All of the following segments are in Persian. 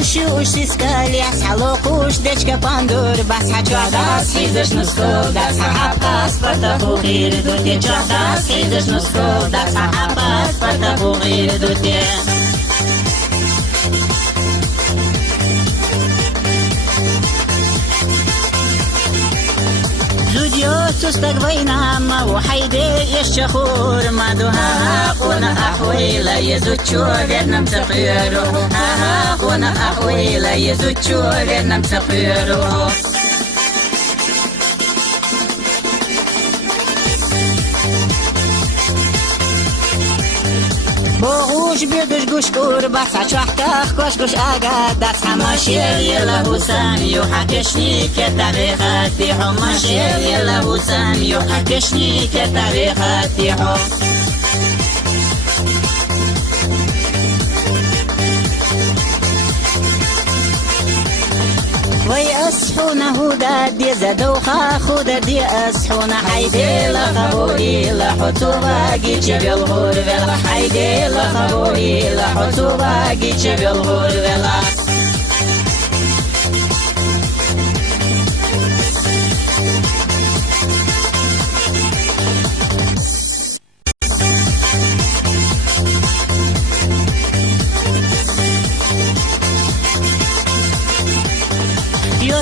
už si skalės, alokuš dečka pandur, bas hačuadas, įdaž nuskaudas, hapas, patabu ir dutie čuadas, įdaž nuskaudas, hapas, patabu ir dutie. Zudiosus tagvainama وحيدي يشخور ما دوها قونا أحويلا يزوتشو فيتنام تقيرو ها قونا أحويلا يزوتشو فيتنام تقيرو بوغوش بيدوش قوش قربا ساچوحتاخ كوش قوش آقا داس هماشير يلا هسام يوحكشني كتاريخاتي هماشير يلا هسام يوحكشني كتاريخاتي وي أصحونا هودا دي زدوخا خودا دي أصحونا حيدي لخبوري لحطوبا جيتش بالغور ولا حيدي لخبوري لحطوبا جيتش بالغور ولا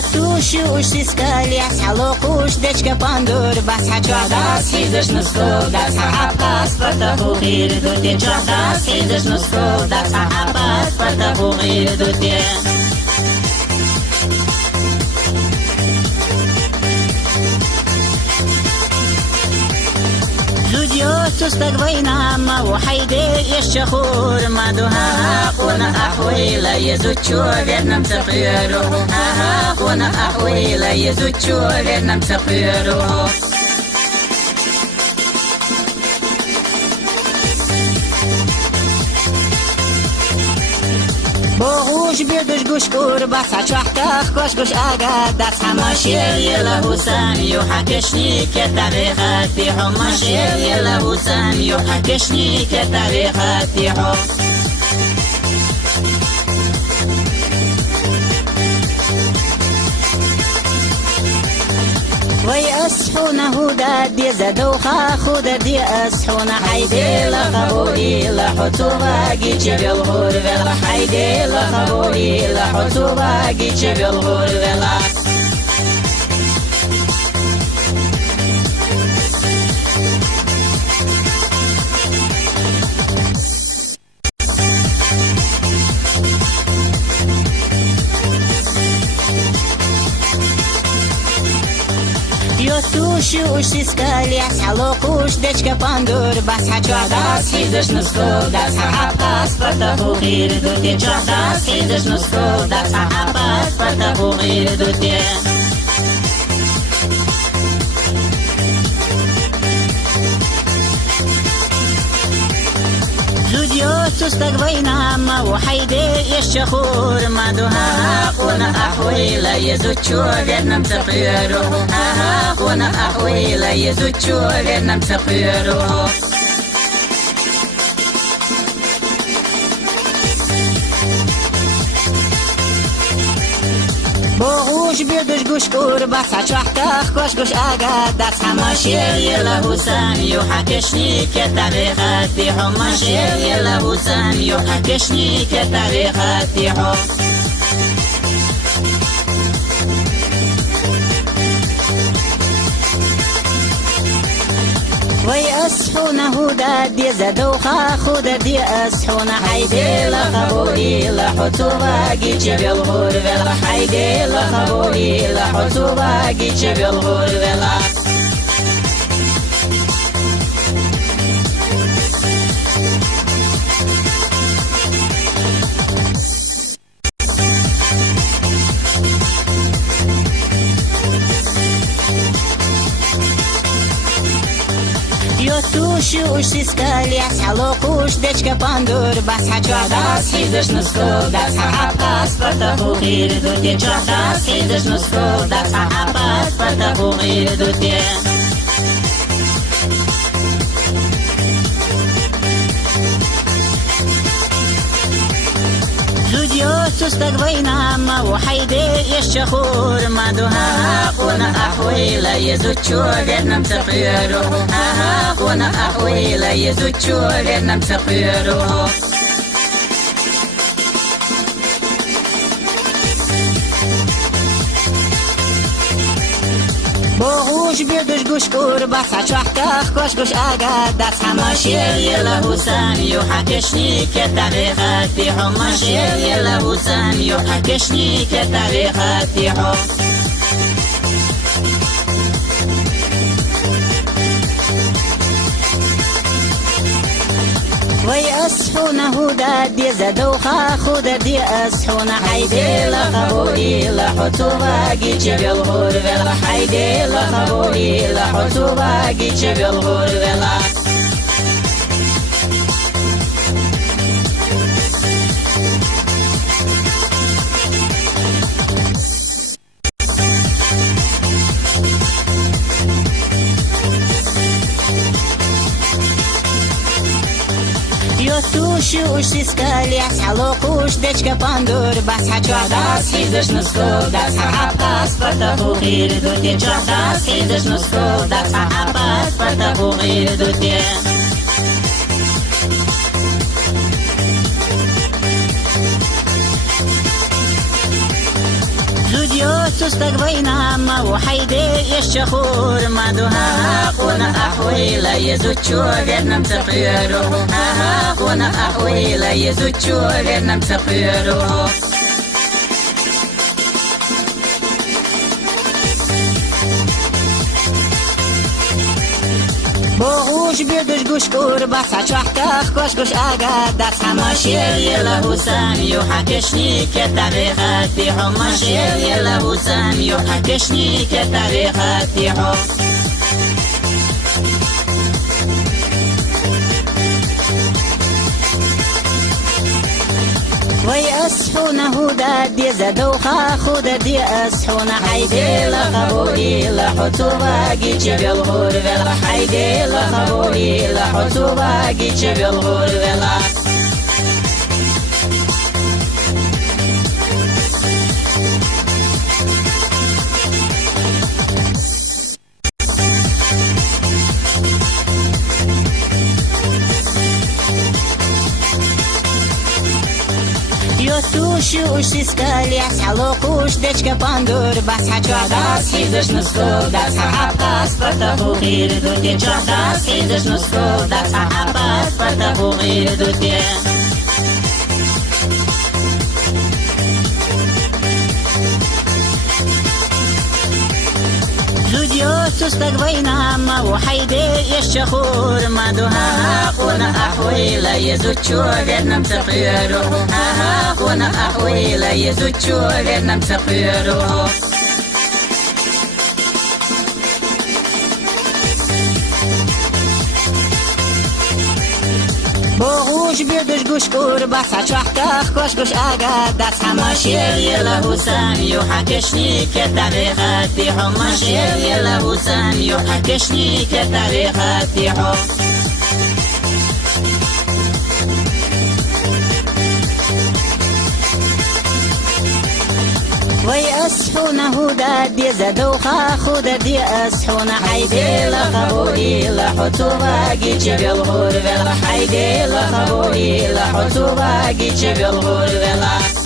Tuši si skalės, alokuš dečka pandur, bas hačuadas, įdaž nuskaudas, hapas, patabu ir dutie čuadas, įdaž nuskaudas, hapas, patabu ir dutie. Zudiosus tagvainama وحيدي يشخور ما دوها قونا أحويلا يزوتشو فيتنام تقيرو ها قونا أحويلا يزوتشو فيتنام تقيرو بوغوش بيدوش قوش قربا ساچوحتاخ كوش قوش آقا داس هماشير يلا هسام يوحكشني كتاريخاتي هماشير يلا هسام يوحكشني كتاريخاتي وي أصحونا هودا دي زدوخا خودا دي أصحونا حيدي لخبوري لحطوبا جيتش بالغور ولا حيدي لخبوري لحطوبا جيتش بالغور ولا Tuši už si skalės, alokuš dečka pandur, bas hačuadas, įdaž nuskaudas, hapas, patabu ir dutie čuadas, įdaž nuskaudas, hapas, patabu ir dutie. Zudiosus tagvainama وحيدي يشخور ما دوها قونا أحويلا يزوتشو فيتنام تقيرو ها قونا أحويلا يزوتشو فيتنام تقيرو بوغوش بيدوش قوش قربا ساچوحتاخ كوش قوش آقا داس هماشير يلا هسام يوحكشني كتاريخاتي هماشير يلا هسام يوحكشني كتاريخاتي وي أصحونا هودا دي زدوخا خودا دي أصحونا حيدي لخبوري لحطوبا جيتش بالغور ولا حيدي لخبوري لحطوبا جيتش بالغور ولا Tuši už si skalės, alokuš dečka pandur, bas hačuadas, įdaž nuskaudas, hapas, patabu ir dutie čuadas, įdaž nuskaudas, hapas, patabu ir dutie. سستك بينما وحيدي يشخور ما دوها قونا أحويلا يزوجو غيرنا مسقيرو قونا أحويلا يزوجو غيرنا مسقيرو بوغوش بيردوش گوش كور بسا چوحتاخ كوش گوش آگا دست هماشير يلا حسام يوحكشني كتاريخاتي هماشير يلا حسام يوحكشني كتاريخاتي وي أصحونا هودا دي زدوخا خودا دي أصحونا حيدي لخبوري لحطوبا جيتش بالغور بلا حيدي لخبوري لحطوبا جيتش بالغور بلا Tuši užsiskalės, halokuš dečka pandur, bas hačuadas, hizdaš nuskaudas, hapas patahu hirdutie, čuadas, hizdaš nuskaudas, hapas patahu hirdutie. سستك بينما وحيدي يشخور ما دوها قونا أحويلا يزوجو غيرنا مسقيرو قونا أحويلا يزوجو غيرنا مسقيرو بوغوش بيردوش گوش كور بسا چوحتاخ كوش گوش آگا دست هماشير يلا حسام يوحكشني كتاريخاتي هماشير يلا حسام يوحكشني كتاريخاتي وي أصحونا هودا دي زدوخا خودا دي أصحونا حيدي لخبوري لحطوبا جيتش بالغور بلا حيدي لخبوري لحطوبا جيتش بالغور بلا Tuši užsiskalės, halokuš dečka pandur, bas hačuadas, hizdaš nuskaudas, hapas patahu hirdutie, čuadas, hizdaš nuskaudas, hapas patahu hirdutie. سستك بينما وحيدي يشخور ما دوها قونا أحويلا يزوجو غيرنا مسقيرو قونا أحويلا يزوجو غيرنا مسقيرو بوغوش بيردوش گوش كور بسا چوحتاخ كوش گوش آگا دست هماشير يلا حسام يوحكشني كتاريخاتي هماشير يلا حسام يوحكشني كتاريخاتي وي أصحونا هودا دي زدوخا خودا دي أصحونا حيدي لخبوري لحطوبا جيتش بالغور بلا حيدي لخبوري لحطوبا جيتش بالغور بلا